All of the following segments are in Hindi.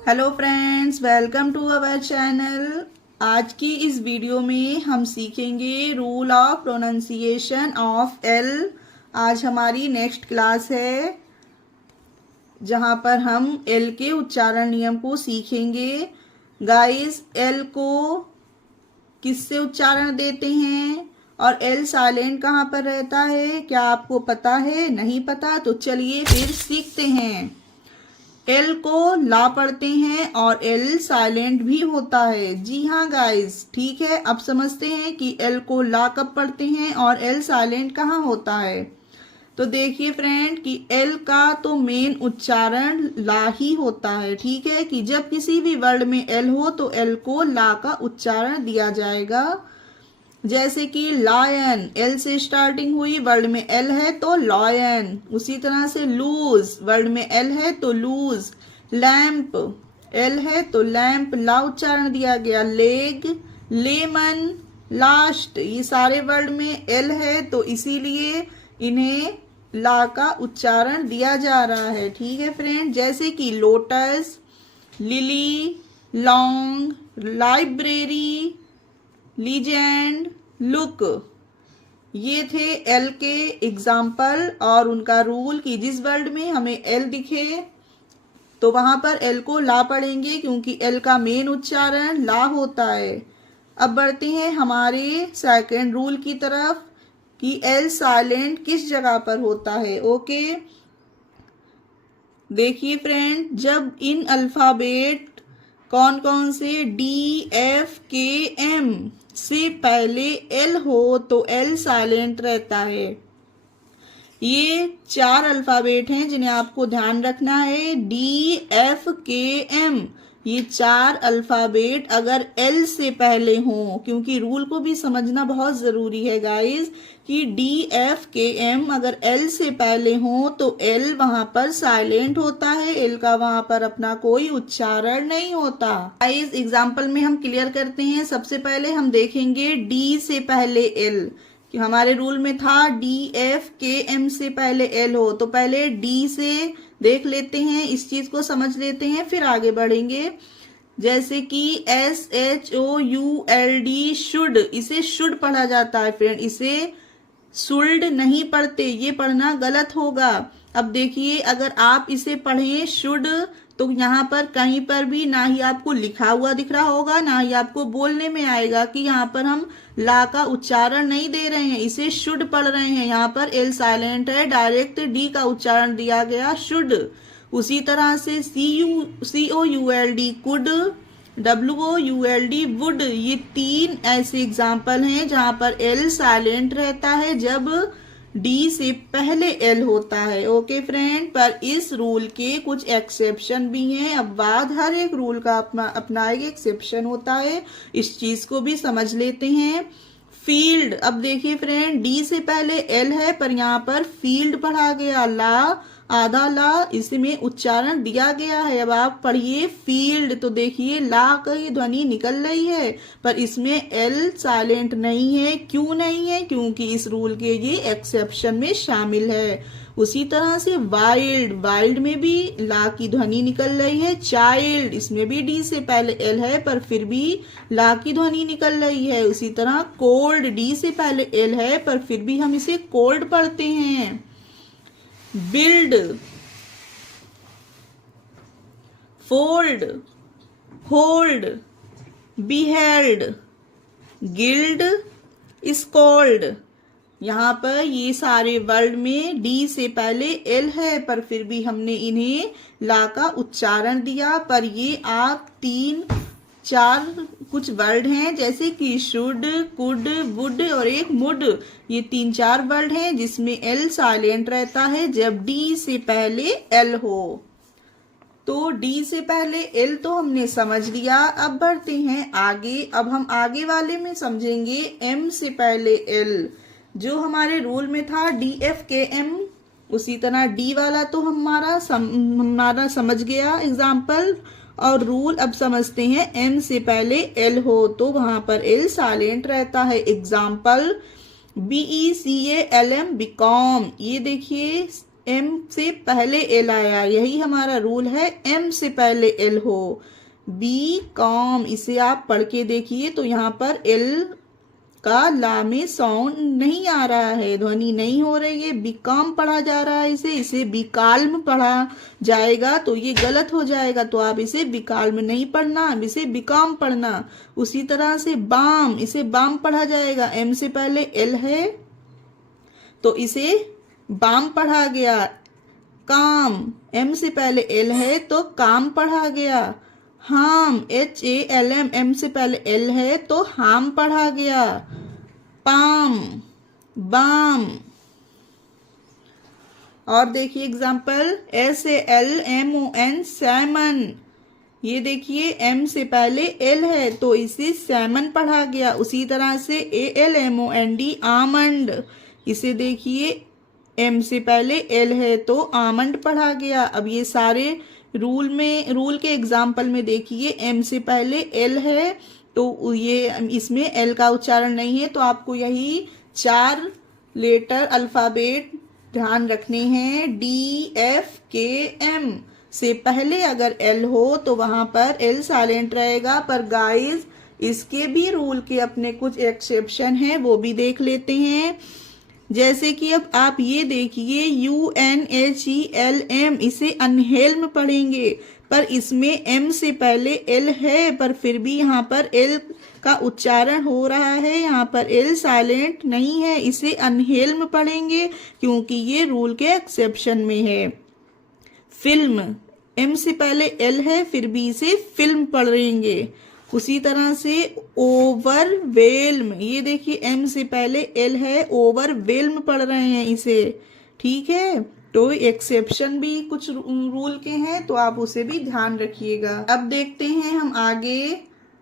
Hello friends, welcome to our channel. आज की इस वीडियो में हम सीखेंगे rule of pronunciation of L. आज हमारी नेक्स्ट क्लास है जहां पर हम एल के उच्चारण नियम को सीखेंगे। गाइस, एल को किससे उच्चारण देते हैं और एल साइलेंट कहाँ पर रहता है, क्या आपको पता है? नहीं पता तो चलिए फिर सीखते हैं। एल को ला पढ़ते हैं और एल साइलेंट भी होता है। जी हाँ गाइस, ठीक है। अब समझते हैं कि एल को ला कब पढ़ते हैं और एल साइलेंट कहाँ होता है। तो देखिए फ्रेंड कि एल का तो मेन उच्चारण ला ही होता है। ठीक है कि जब किसी भी वर्ड में एल हो तो एल को ला का उच्चारण दिया जाएगा। जैसे कि लायन, एल से स्टार्टिंग हुई, वर्ड में एल है तो लॉयन। उसी तरह से लूज, वर्ड में एल है तो लूज। लैंप, एल है तो लैंप, ला उच्चारण दिया गया। लेग, लेमन, लास्ट, ये सारे वर्ड में एल है तो इसीलिए इन्हें ला का उच्चारण दिया जा रहा है। ठीक है फ्रेंड। जैसे कि lotus, lily, long, library, legend, look, ये थे एल के एग्जाम्पल और उनका रूल कि जिस वर्ड में हमें एल दिखे तो वहां पर एल को ला पढ़ेंगे क्योंकि एल का मेन उच्चारण ला होता है। अब बढ़ते हैं हमारे सेकंड रूल की तरफ कि एल साइलेंट किस जगह पर होता है। ओके, देखिए फ्रेंड, जब इन अल्फाबेट कौन कौन से डी एफ के एम से पहले एल हो तो एल साइलेंट रहता है। ये 4 अल्फाबेट हैं जिन्हें आपको ध्यान रखना है। डी एफ के एम, ये 4 अल्फाबेट अगर एल से पहले हों, क्योंकि रूल को भी समझना बहुत जरूरी है गाइस कि डी एफ के एम अगर एल से पहले हों तो एल वहां पर साइलेंट होता है। एल का वहां पर अपना कोई उच्चारण नहीं होता। गाइस, एग्जाम्पल में हम क्लियर करते हैं। सबसे पहले हम देखेंगे डी से पहले एल, कि हमारे रूल में था डी एफ के एम से पहले एल हो, तो पहले डी से देख लेते हैं, इस चीज को समझ लेते हैं, फिर आगे बढ़ेंगे। जैसे कि S H O U L D, should, इसे शुड पढ़ा जाता है फ्रेंड, इसे शुल्ड नहीं पढ़ते, ये पढ़ना गलत होगा। अब देखिए, अगर आप इसे पढ़ें शुड तो यहाँ पर कहीं पर भी ना ही आपको लिखा हुआ दिख रहा होगा, ना ही आपको बोलने में आएगा कि यहाँ पर हम ला का उच्चारण नहीं दे रहे हैं, इसे शुड पढ़ रहे हैं। यहाँ पर एल साइलेंट है, डायरेक्ट डी का उच्चारण दिया गया शुड। उसी तरह से C O U L D could, W O U L D would, ये 3 ऐसे एग्जाम्पल हैं जहां पर एल साइलेंट रहता है जब डी से पहले एल होता है। ओके फ्रेंड, पर इस रूल के कुछ एक्सेप्शन भी हैं। अब बाद हर एक रूल का अपना एक एक्सेप्शन होता है, इस चीज को भी समझ लेते हैं। फील्ड, अब देखिए फ्रेंड, डी से पहले एल है पर यहाँ पर फील्ड पढ़ा गया, ला आधा ला, इसमें उच्चारण दिया गया है। अब आप पढ़िए फील्ड तो देखिए ला की ध्वनि निकल रही है पर इसमें एल साइलेंट नहीं है। क्यों नहीं है? क्योंकि इस रूल के ये एक्सेप्शन में शामिल है। उसी तरह से वाइल्ड, वाइल्ड में भी ला की ध्वनि निकल रही है। चाइल्ड, इसमें भी डी से पहले एल है पर फिर भी ला की ध्वनि निकल रही है। उसी तरह कोल्ड, डी से पहले एल है पर फिर भी हम इसे कोल्ड पढ़ते हैं। Build, fold, hold, beheld, guild, scold, यहाँ पर ये सारे वर्ड में डी से पहले एल है पर फिर भी हमने इन्हें ला का उच्चारण दिया। पर ये आप 3-4 कुछ वर्ड हैं जैसे कि शुड, कुड, वुड और एक मुड, ये 3-4 वर्ड हैं जिसमें एल साइलेंट रहता है जब डी से पहले एल हो। तो डी से पहले एल तो हमने समझ लिया। अब बढ़ते हैं आगे। अब हम आगे वाले में समझेंगे एम से पहले एल, जो हमारे रूल में था डी एफ के एम। उसी तरह डी वाला तो हमारा समझ गया एग्जाम्पल और रूल। अब समझते हैं एम से पहले एल हो तो वहां पर एल साइलेंट रहता है। एग्जाम्पल BECALM, बिकॉम, ये देखिए एम से पहले एल आया, यही हमारा रूल है, एम से पहले एल हो। बी कॉम, इसे आप पढ़ के देखिए तो यहाँ पर एल का ला में साउंड नहीं आ रहा है, ध्वनि नहीं हो रही है, बिकाम पढ़ा जा रहा है, इसे बिकाल्म पढ़ा जाएगा तो ये गलत हो जाएगा। तो आप इसे बिकाल्म नहीं पढ़ना, अब इसे बिकाम पढ़ना। उसी तरह से बाम, इसे बाम पढ़ा जाएगा, एम से पहले एल है तो इसे बाम पढ़ा गया। काम, एम से पहले एल है तो काम पढ़ा गया। हाम, HALM, एम से पहले एल है तो हाम पढ़ा गया। Palm, balm. और देखिए एग्जाम्पल, SALMON, सैमन, ये देखिए एम से पहले एल है तो इसे सैमन पढ़ा गया। उसी तरह से ALMOND, आमंड, इसे देखिए एम से पहले एल है तो आमंड पढ़ा गया। अब ये सारे रूल के एग्जाम्पल में देखिए एम से पहले एल है तो ये इसमें एल का उच्चारण नहीं है, तो आपको यही 4 लेटर अल्फाबेट ध्यान रखने हैं। DFKM से पहले अगर एल हो तो वहां पर एल साइलेंट रहेगा, पर गाइस इसके भी रूल के अपने कुछ एक्सेप्शन हैं, वो भी देख लेते हैं। जैसे कि अब आप ये देखिए UNHELM, इसे अनहेल्म पढ़ेंगे, पर इसमें एम से पहले एल है पर फिर भी यहाँ पर एल का उच्चारण हो रहा है, यहाँ पर एल साइलेंट नहीं है, इसे अनहेल्म पढ़ेंगे क्योंकि ये रूल के एक्सेप्शन में है। फिल्म, एम से पहले एल है फिर भी इसे फिल्म पढ़ेंगे। उसी तरह से ओवरवेल्म, ये देखिए एम से पहले एल है, ओवरवेल्म पढ़ रहे हैं इसे, ठीक है। तो एक्सेप्शन भी कुछ रूल के हैं तो आप उसे भी ध्यान रखिएगा। अब देखते हैं हम आगे,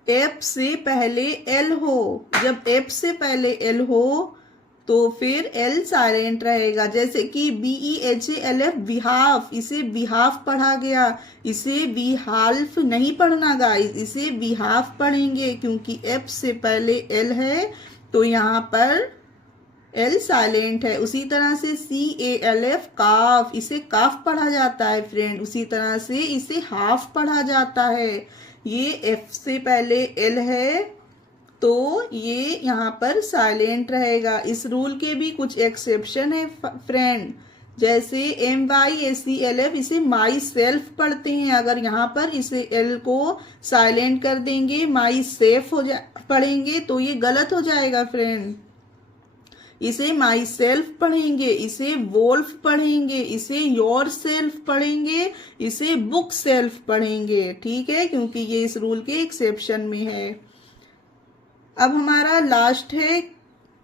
एफ से पहले एल हो, जब एफ से पहले एल हो तो फिर एल साइलेंट रहेगा। जैसे कि BEHALF, बिहाफ, इसे बिहाफ पढ़ा गया, इसे बिहाल्फ नहीं पढ़ना गाइस, इसे बिहाफ पढ़ेंगे क्योंकि एफ से पहले एल है तो यहाँ पर एल साइलेंट है। उसी तरह से CALF, काफ, इसे काफ पढ़ा जाता है फ्रेंड। उसी तरह से इसे हाफ पढ़ा जाता है। ये एफ से पहले एल है तो ये यहाँ पर साइलेंट रहेगा। इस रूल के भी कुछ एक्सेप्शन है फ्रेंड, जैसे MYSELF, इसे माई सेल्फ पढ़ते हैं, अगर यहाँ पर इसे एल को साइलेंट कर देंगे, माई सेफ पढ़ेंगे तो ये गलत हो जाएगा फ्रेंड। इसे माई सेल्फ पढ़ेंगे, इसे वोल्फ पढ़ेंगे, इसे योर सेल्फ पढ़ेंगे, इसे बुक सेल्फ पढ़ेंगे, ठीक है, क्योंकि ये इस रूल के एक्सेप्शन में है। अब हमारा लास्ट है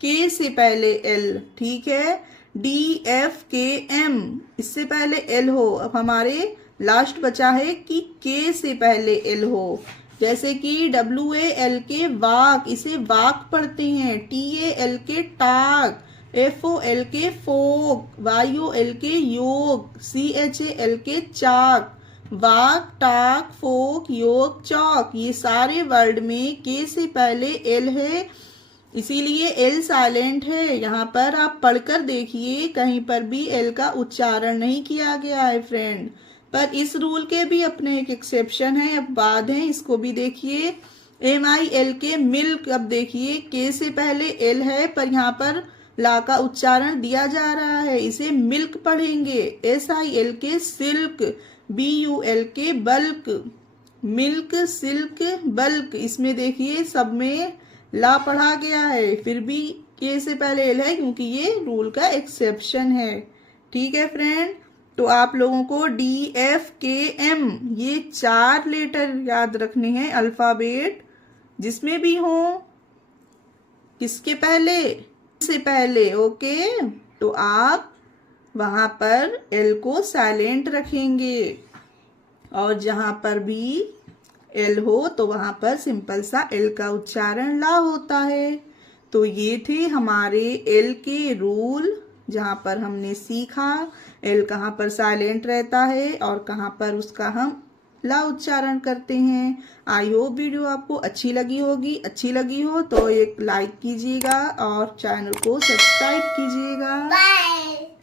के से पहले एल, ठीक है, DFKM, इससे पहले एल हो। अब हमारे लास्ट बचा है कि के से पहले एल हो, जैसे कि WALK, वाक, इसे वाक पढ़ते हैं। TALK, टाक, FOLK, फोक, YOLK, योग, CHALK, चाक, वाक, टाक, फोक, योग, चौक, ये सारे वर्ड में के से पहले एल है, इसीलिए एल साइलेंट है। यहाँ पर आप पढ़कर देखिए, कहीं पर भी एल का उच्चारण नहीं किया गया है फ्रेंड। पर इस रूल के भी अपने एक एक्सेप्शन है, अब बाद है, इसको भी देखिए। MILK, मिल्क, अब देखिए के से पहले एल है पर यहाँ पर ला का उच्चारण दिया जा रहा है, इसे मिल्क पढ़ेंगे। SILK, silk, BULK, bulk, milk, silk, bulk, इसमें देखिए सब में ला पढ़ा गया है, फिर भी के से पहले एल है क्योंकि ये रूल का एक्सेप्शन है, ठीक है फ्रेंड। तो आप लोगों को DFKM ये 4 लेटर याद रखने हैं अल्फाबेट, जिसमें भी हो, किसके पहले, से पहले, ओके। तो आप वहां पर एल को साइलेंट रखेंगे और जहां पर भी एल हो तो वहां पर सिंपल सा एल का उच्चारण ला होता है। तो ये थे हमारे एल के रूल, जहां पर हमने सीखा एल कहाँ पर साइलेंट रहता है और कहाँ पर उसका हम ला उच्चारण करते हैं। आई होप वीडियो आपको अच्छी लगी होगी, अच्छी लगी हो तो एक लाइक कीजिएगा और चैनल को सब्सक्राइब कीजिएगा। बाय।